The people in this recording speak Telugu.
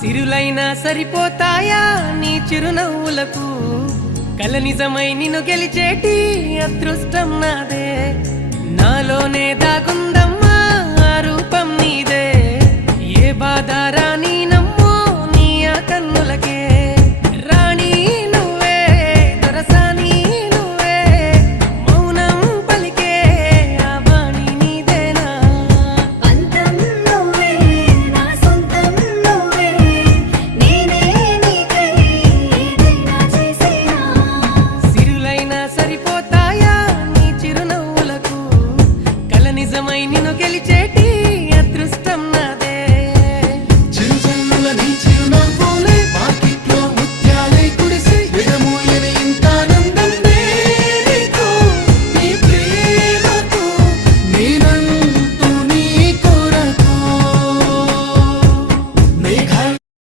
సిరులైనా సరిపోతాయా నీ చిరునవ్వులకు కల నిజమై నిన్ను గెలిచేటి అదృష్టం నాదే నాలోనే దాగుందమ్మా ఆ రూపం నీదే ఏ బాధ రాని నమ్మ